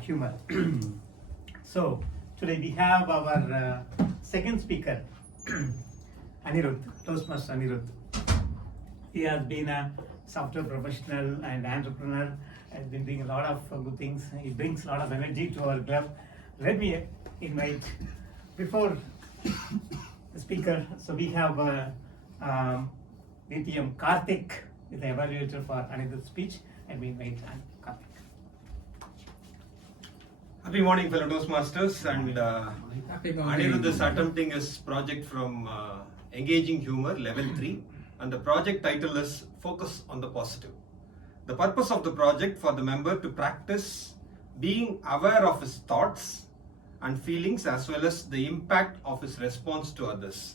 humor. So today we have our second speaker, Anirudh, Toastmaster Anirudh. He has been a software professional and entrepreneur, has been doing a lot of good things. He brings a lot of energy to our club. Let me invite, before the speaker, so we have DTM Karthik is the evaluator for Anirudh's speech, and we invite Karthik. Happy morning, fellow Toastmasters, and Anirudh is attempting his project from Engaging Humor, Level 3, and the project title is Focus on the Positive. The purpose of the project for the member to practice being aware of his thoughts and feelings as well as the impact of his response to others.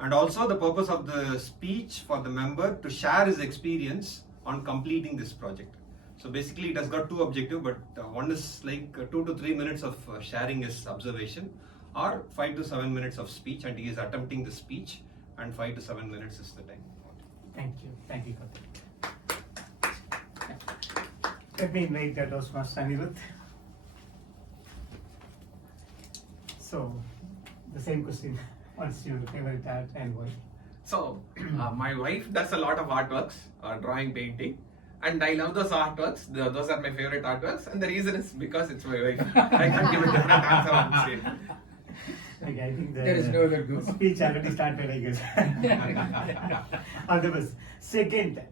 And also the purpose of the speech for the member to share his experience on completing this project. So basically it has got two objectives, but one is like 2 to 3 minutes of sharing his observation, or 5 to 7 minutes of speech, and he is attempting the speech, and 5 to 7 minutes is the time. Thank you, Karthik. Let me invite the Toastmaster Anirudh. So, the same question, what's your favorite art and why? So, my wife does a lot of artworks, drawing, painting, and I love those artworks. Those are my favorite artworks, and the reason is because it's my wife. I can't give a different answer on the same. Okay, I think There is no other go. speech already started, I guess. All the best. Second,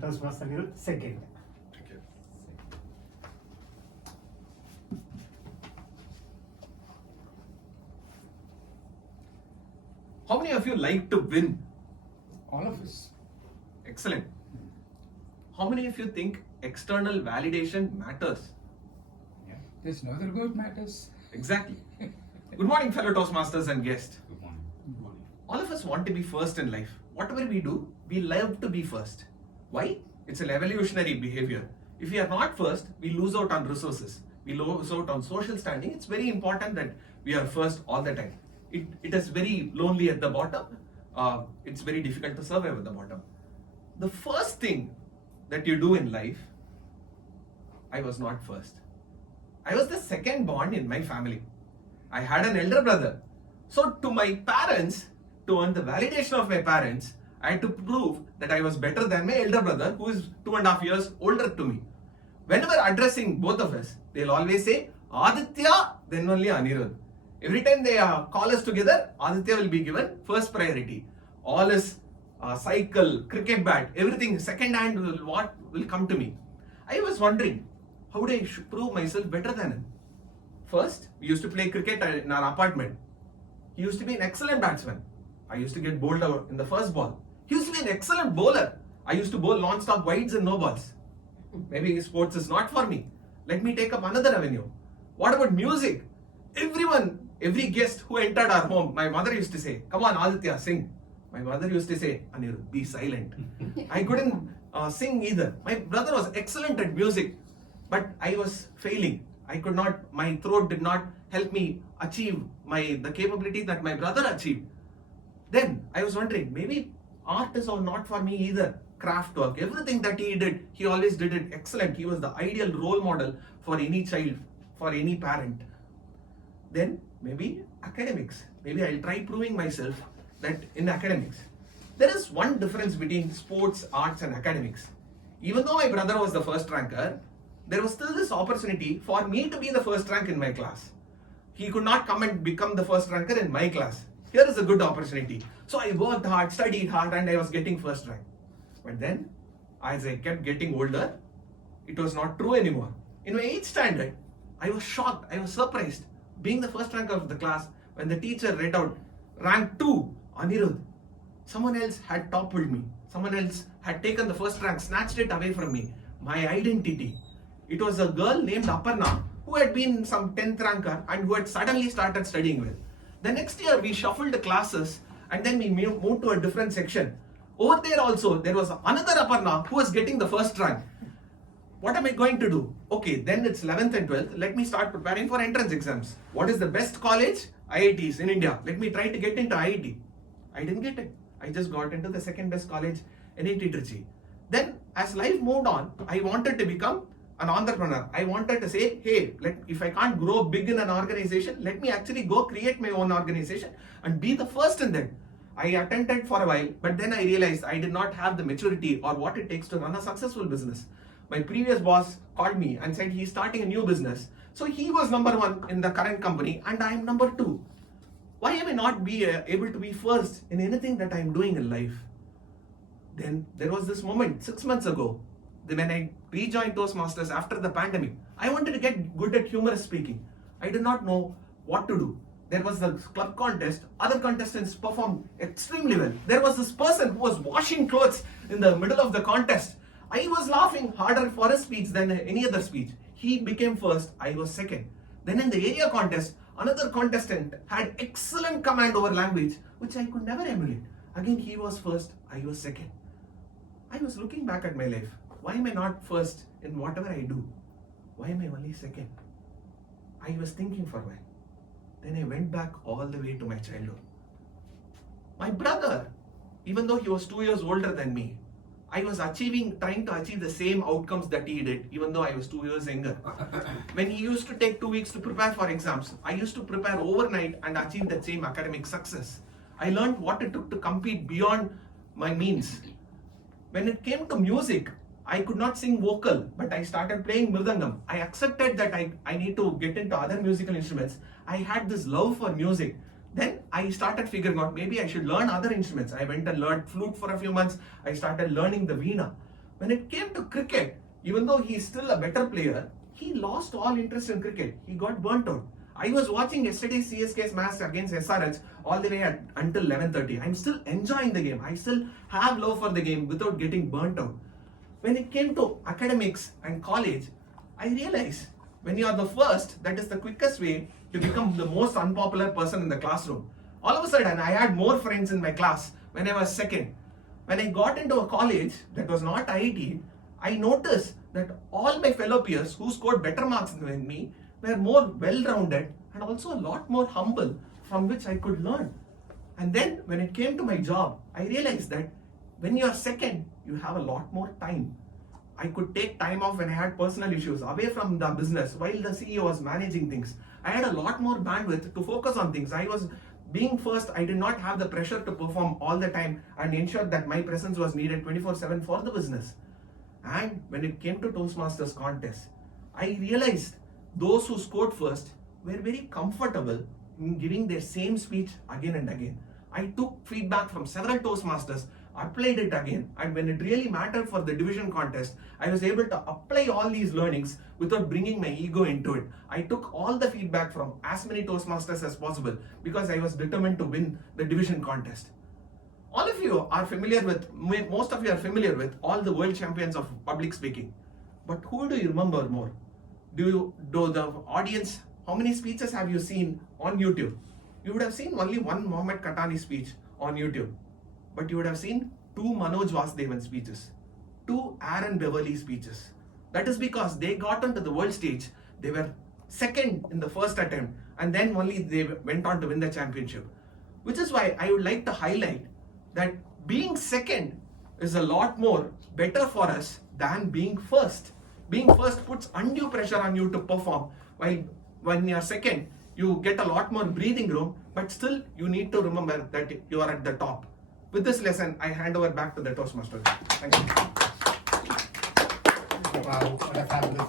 Toastmaster Anirudh, second. Thank you. How many of you like to win? All of us. Excellent. How many of you think external validation matters? Yeah. There's no other go, it matters. Exactly. Good morning, fellow Toastmasters and guests. Good morning. Good morning. All of us want to be first in life. Whatever we do, we love to be first. Why? It's an evolutionary behavior. If we are not first, we lose out on resources. We lose out on social standing. It's very important that we are first all the time. It is very lonely at the bottom. It's very difficult to survive at the bottom. The first thing that you do in life, I was not first. I was the second born in my family. I had an elder brother. So to my parents, to earn the validation of my parents, I had to prove that I was better than my elder brother, who is 2.5 years older to me. Whenever addressing both of us, they'll always say, Aditya, then only Anirudh. Every time they call us together, Aditya will be given first priority. All his cycle, cricket bat, everything second hand will come to me. I was wondering, how would I prove myself better than him? First, we used to play cricket in our apartment. He used to be an excellent batsman. I used to get bowled out in the first ball. He used to be an excellent bowler. I used to bowl non-stop wides and no balls. Maybe sports is not for me. Let me take up another avenue. What about music? Every guest who entered our home, my mother used to say, come on Aditya, sing. My mother used to say, Anirudh, be silent. I couldn't sing either. My brother was excellent at music, but I was failing. I could not, my throat did not help me achieve the capability that my brother achieved. Then I was wondering, maybe art is not for me either. Craft work, everything that he did, he always did it excellent. He was the ideal role model for any child, for any parent. Then maybe academics. Maybe I'll try proving myself that in academics. There is one difference between sports, arts and academics. Even though my brother was the first ranker, there was still this opportunity for me to be the first rank in my class. He could not come and become the first ranker in my class. Here is a good opportunity. So I worked hard, studied hard, and I was getting first rank. But then, as I kept getting older, it was not true anymore. In my 8th standard, I was shocked, I was surprised. Being the first ranker of the class, when the teacher read out rank 2, Anirudh, someone else had toppled me. Someone else had taken the first rank, snatched it away from me. My identity. It was a girl named Aparna who had been some 10th ranker and who had suddenly started studying well. The next year we shuffled the classes and then we moved to a different section. Over there also there was another Aparna who was getting the first rank. What am I going to do? Okay, then it's 11th and 12th. Let me start preparing for entrance exams. What is the best college? IITs in India. Let me try to get into IIT. I didn't get it. I just got into the second best college, NIT Trichy. Then as life moved on, I wanted to become an entrepreneur. I wanted to say, hey, if I can't grow big in an organization, let me actually go create my own organization and be the first in that. I attempted for a while, but then I realized I did not have the maturity or what it takes to run a successful business. My previous boss called me and said he's starting a new business. So he was number one in the current company and I am number two. Why am I not able to be first in anything that I am doing in life? Then there was this moment 6 months ago when I rejoined Toastmasters after the pandemic. I wanted to get good at humorous speaking. I did not know what to do. There was the club contest. Other contestants performed extremely well. There was this person who was washing clothes in the middle of the contest. I was laughing harder for his speech than any other speech. He became first, I was second. Then in the area contest, another contestant had excellent command over language, which I could never emulate. Again, he was first, I was second. I was looking back at my life. Why am I not first in whatever I do? Why am I only second? I was thinking for a while. Then I went back all the way to my childhood. My brother, even though he was 2 years older than me, I was trying to achieve the same outcomes that he did, even though I was 2 years younger. When he used to take 2 weeks to prepare for exams, I used to prepare overnight and achieve that same academic success. I learned what it took to compete beyond my means. When it came to music, I could not sing vocal, but I started playing mridangam. I accepted that I need to get into other musical instruments. I had this love for music. Then I started figuring out maybe I should learn other instruments. I went and learned flute for a few months. I started learning the veena. When it came to cricket, even though he's still a better player, he lost all interest in cricket. He got burnt out. I was watching yesterday's CSK's match against SRH all the way until 11:30. I'm still enjoying the game. I still have love for the game without getting burnt out. When it came to academics and college, I realized when you are the first, that is the quickest way to become the most unpopular person in the classroom. All of a sudden, I had more friends in my class when I was second. When I got into a college that was not IIT, I noticed that all my fellow peers who scored better marks than me were more well-rounded and also a lot more humble, from which I could learn. And then when it came to my job, I realized that when you are second, you have a lot more time. I could take time off when I had personal issues away from the business while the CEO was managing things. I had a lot more bandwidth to focus on things. I was being first, I did not have the pressure to perform all the time and ensure that my presence was needed 24/7 for the business. And when it came to Toastmasters contest, I realized those who scored first were very comfortable in giving their same speech again and again. I took feedback from several Toastmasters, applied it again, and when it really mattered for the division contest, I was able to apply all these learnings without bringing my ego into it. I took all the feedback from as many Toastmasters as possible because I was determined to win the division contest. All of you are familiar with, most of you are familiar with all the world champions of public speaking. But who do you remember more? Do the audience, how many speeches have you seen on YouTube? You would have seen only one Mohammed Katani speech on YouTube. But you would have seen 2 Manoj Vasudevan speeches, 2 Aaron Beverly speeches. That is because they got onto the world stage, they were second in the first attempt, and then only they went on to win the championship. Which is why I would like to highlight that being second is a lot more better for us than being first. Being first puts undue pressure on you to perform, while when you are second, you get a lot more breathing room, but still you need to remember that you are at the top. With this lesson, I hand over back to the Toastmaster. Thank you. Wow, what a fabulous